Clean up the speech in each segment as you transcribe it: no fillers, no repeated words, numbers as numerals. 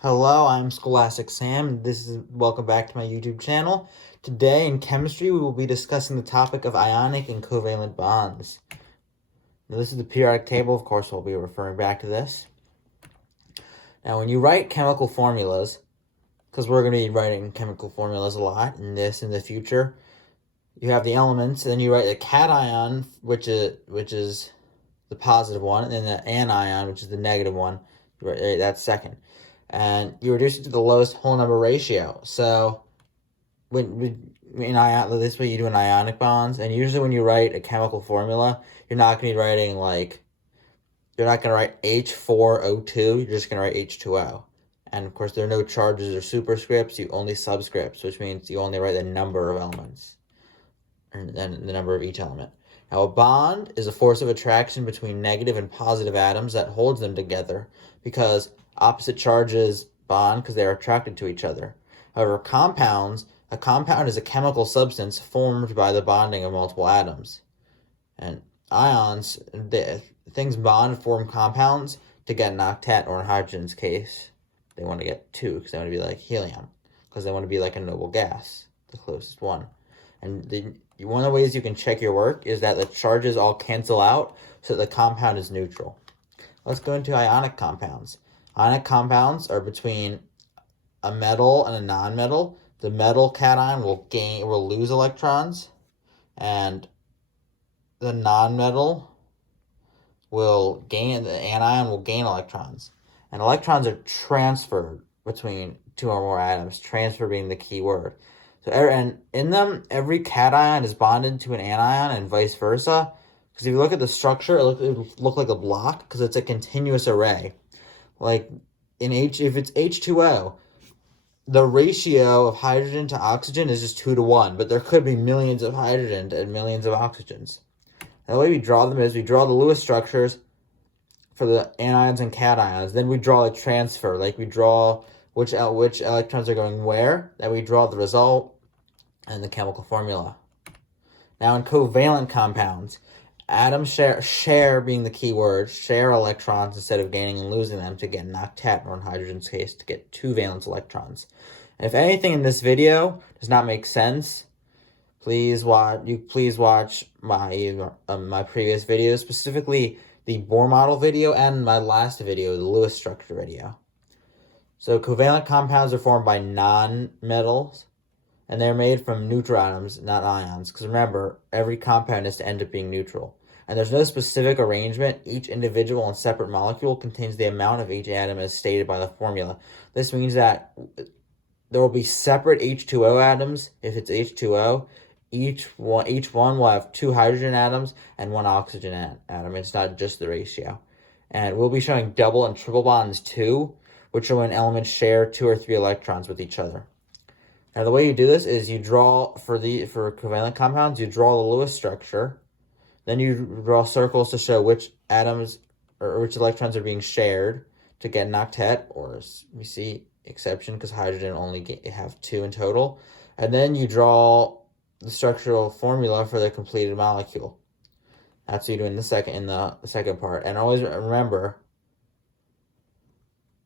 Hello, I'm Scholastic Sam. Welcome back to my YouTube channel. Today in chemistry, we will be discussing the topic of ionic and covalent bonds. Now, this is the periodic table. Of course, we'll be referring back to this. Now, when you write chemical formulas, because we're going to be writing chemical formulas a lot in the future, you have the elements, and then you write the cation, which is the positive one, and then the anion, which is the negative one. That's second. And you reduce it to the lowest whole number ratio. So this way you do in ionic bonds, and usually when you write a chemical formula, you're not going to be writing you're not going to write H4O2, you're just going to write H2O. And of course there are no charges or superscripts, you only subscripts, which means you only write the number of elements, and then the number of each element. Now a bond is a force of attraction between negative and positive atoms that holds them together, because opposite charges bond because they are attracted to each other. However, a compound is a chemical substance formed by the bonding of multiple atoms. And ions, things bond form compounds to get an octet, or in hydrogen's case, they want to get 2 because they want to be like helium, because they want to be like a noble gas, the closest one. And one of the ways you can check your work is that the charges all cancel out so that the compound is neutral. Let's go into ionic compounds. Ionic compounds are between a metal and a non-metal. The metal cation will lose electrons, and the non-metal will gain. The anion will gain electrons, and electrons are transferred between 2 or more atoms. Transfer being the key word. So, and in them, every cation is bonded to an anion, and vice versa. Because if you look at the structure, it will look like a block because it's a continuous array. Like if it's H2O, the ratio of hydrogen to oxygen is just 2 to 1, but there could be millions of hydrogen and millions of oxygens. And the way we draw them is we draw the Lewis structures for the anions and cations. Then we draw a transfer, like we draw which electrons are going where. Then we draw the result and the chemical formula. Now in covalent compounds, atoms share being the key word, share electrons instead of gaining and losing them to get an octet, or in hydrogen's case, to get 2 valence electrons. And if anything in this video does not make sense, please watch my previous videos, specifically the Bohr model video and my last video, the Lewis structure video. So covalent compounds are formed by non-metals, and they're made from neutral atoms, not ions. Because remember, every compound is to end up being neutral. And there's no specific arrangement. Each individual and separate molecule contains the amount of each atom as stated by the formula. This means that there will be separate H2O atoms if it's H2O. Each one will have 2 hydrogen atoms and 1 oxygen atom. It's not just the ratio. And we'll be showing double and triple bonds too, which are when elements share 2 or 3 electrons with each other. Now the way you do this is you draw, for covalent compounds, you draw the Lewis structure. Then you draw circles to show which atoms or which electrons are being shared to get an octet, or as we see, exception, because hydrogen only have 2 in total. And then you draw the structural formula for the completed molecule. That's what you do in the second part. And always remember,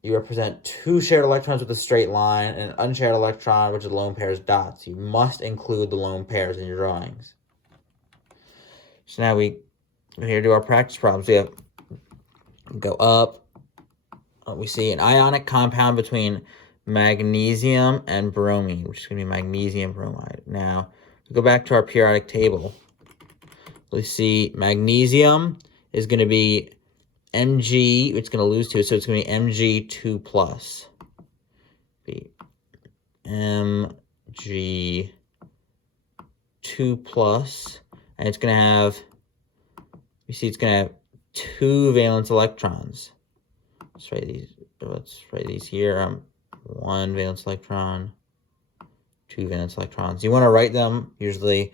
you represent 2 shared electrons with a straight line and an unshared electron, which is lone pairs dots. You must include the lone pairs in your drawings. So now we're here to do our practice problems. We have go up. We see an ionic compound between magnesium and bromine, which is going to be magnesium bromide. Now, we go back to our periodic table. We see magnesium is going to be Mg, it's going to lose 2, so it's going to be Mg2 plus. Be Mg2 plus, and it's going to have, you see it's going to have 2 valence electrons. Let's write these here. 1 valence electron, 2 valence electrons. You want to write them usually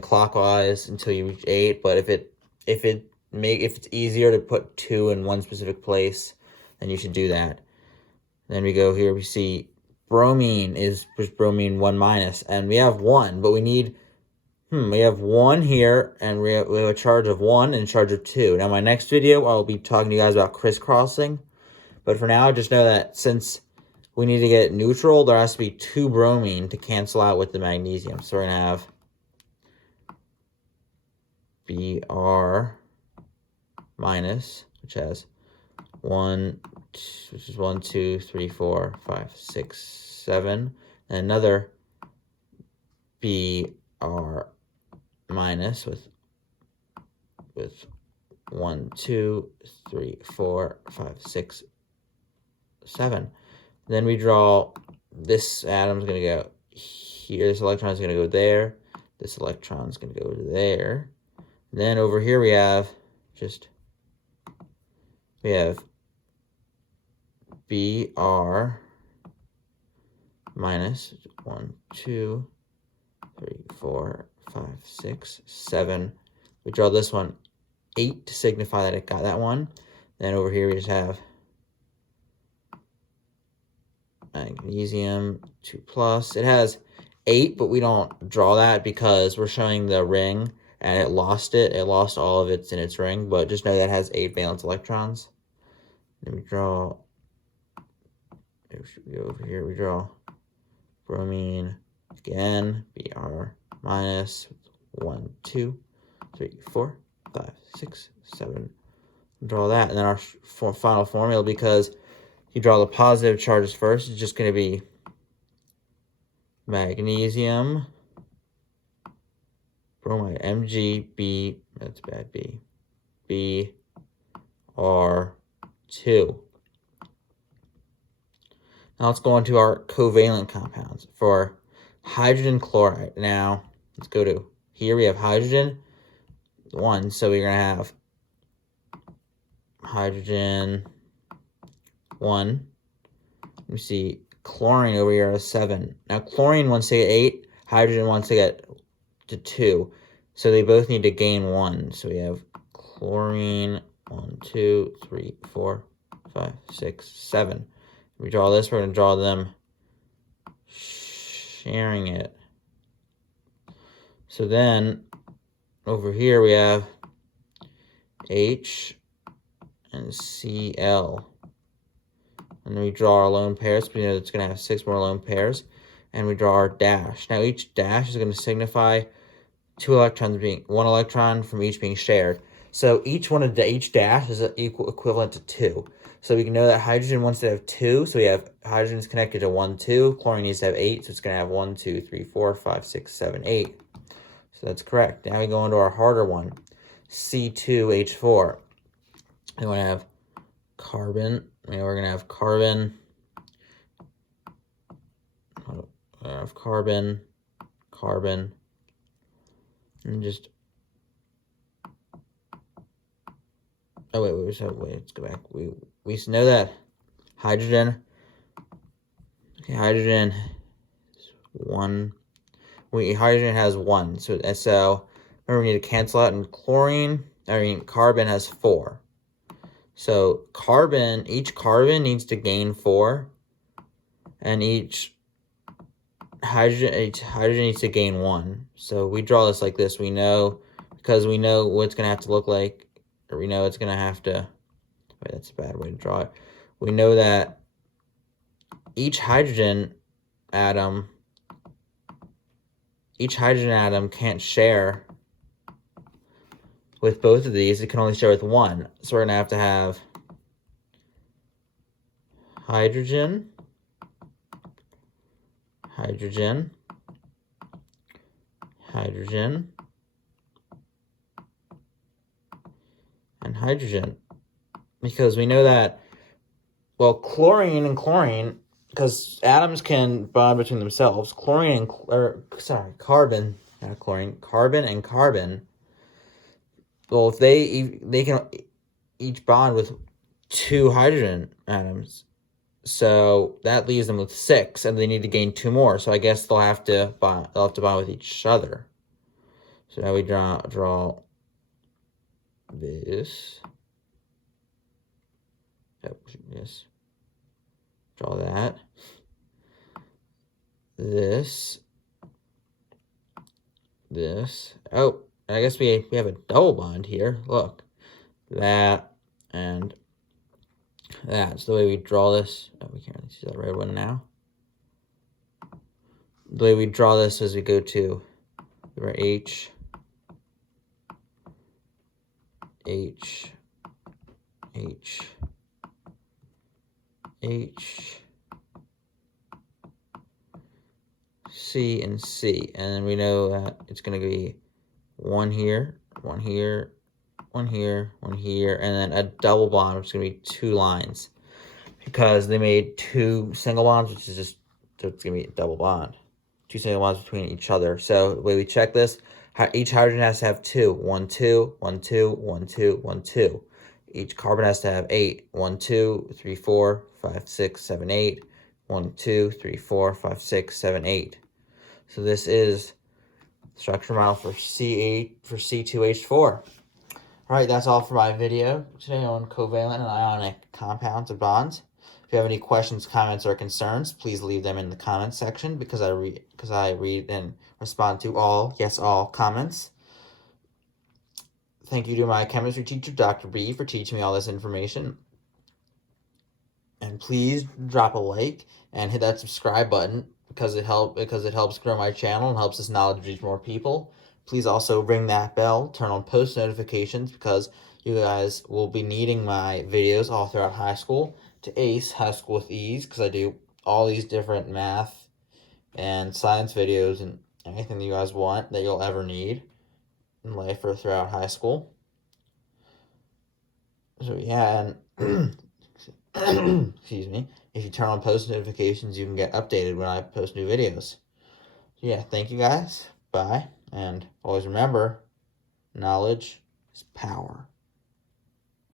clockwise until you reach 8, but if it's easier to put 2 in one specific place, then you should do that. Then we go here, we see bromine is bromine 1 minus, and we have 1, but we need, we have 1 here, and we have a charge of 1 and a charge of 2. Now, my next video, I'll be talking to you guys about crisscrossing, but for now, just know that since we need to get neutral. There has to be 2 bromine to cancel out with the magnesium. So we're going to have Br minus, which has 1, which is 1, 2, 3, 4, 5, 6, 7, and another Br minus with 1, 2, 3, 4, 5, 6, 7. Then we draw this atom's going to go here. This electron is going to go there. This electron is going to go there. Then over here we have Br minus 1, 2, 3, 4, 5, 6, 7. We draw this one 8 to signify that it got that one. Then over here we just have magnesium 2+. It has 8, but we don't draw that because we're showing the ring and it lost it. It lost all of it in its ring, but just know that it has 8 valence electrons. Then we draw, over here we draw bromine again, Br minus 1, 2, 3, 4, 5, 6, 7. Draw that, and then our final formula, because you draw the positive charges first, it's just going to be magnesium, bromide, Mgb, that's bad, Br2. Now let's go on to our covalent compounds. For hydrogen chloride, now let's go to, here we have hydrogen 1, so we're going to have hydrogen 1. We see chlorine over here is 7. Now chlorine wants to get 8, hydrogen wants to get to 2. So they both need to gain 1. So we have chlorine 1, 2, 3, 4, 5, 6, 7. We draw this, we're going to draw them sharing it. So then over here we have H and Cl. And then we draw our lone pairs. We know it's going to have 6 more lone pairs. And we draw our dash. Now each dash is going to signify 2 electrons being, 1 electron from each being shared. So each dash is equivalent to 2. So we can know that hydrogen wants to have 2. So we have hydrogen is connected to 1, 2. Chlorine needs to have 8. So it's going to have 1, 2, 3, 4, 5, 6, 7, 8. So that's correct. Now we go into our harder one, C2H4. We want to have carbon. We're going to have carbon. Carbon, and just, oh wait, let's go back. We know that hydrogen, okay, hydrogen is 1. Hydrogen has 1, so SO. Remember, we need to cancel out, and carbon has 4. So each carbon needs to gain 4, and each hydrogen needs to gain 1. So we draw this like this. We know, because we know what it's going to have to look like, or we know it's going to have to, wait, that's a bad way to draw it. We know that each hydrogen atom can't share with both of these. It can only share with 1. So we're going to have hydrogen, and hydrogen. Because we know that, well, chlorine and chlorine, because atoms can bond between themselves, carbon and carbon, well, if they can each bond with 2 hydrogen atoms, so that leaves them with 6, and they need to gain 2 more. So I guess they'll have to bond with each other. So now we draw this. Yes. Draw that. This. Oh, I guess we have a double bond here. Look, that and That's the way we draw this. Oh, we can't really see that red one now. The way we draw this is we go to H, H, H, H, C, and C. And then we know that it's going to be one here, one here, one here, one here, and then a double bond, which is going to be 2 lines. Because they made 2 single bonds, which is just, so it's going to be a double bond. 2 single bonds between each other. So the way we check this, each hydrogen has to have 2. 1, 2, 1, 2, 1, 2, 1, 2. Each carbon has to have 8. 1, 2, 3, 4, 5, 6, 7, 8. 1, 2, 3, 4, 5, 6, 7, 8. So this is structure model for C8 for C2H4. All right, that's all for my video today on covalent and ionic compounds and bonds. If you have any questions, comments, or concerns, please leave them in the comments section because I read and respond to all comments. Thank you to my chemistry teacher, Dr. B, for teaching me all this information. And please drop a like and hit that subscribe button because it helps grow my channel and helps this knowledge reach more people. Please also ring that bell, turn on post notifications because you guys will be needing my videos all throughout high school to ace high school with ease because I do all these different math and science videos and anything that you guys want that you'll ever need in life or throughout high school. So yeah, and excuse me, if you turn on post notifications, you can get updated when I post new videos. Yeah, thank you guys. Bye. And always remember, knowledge is power.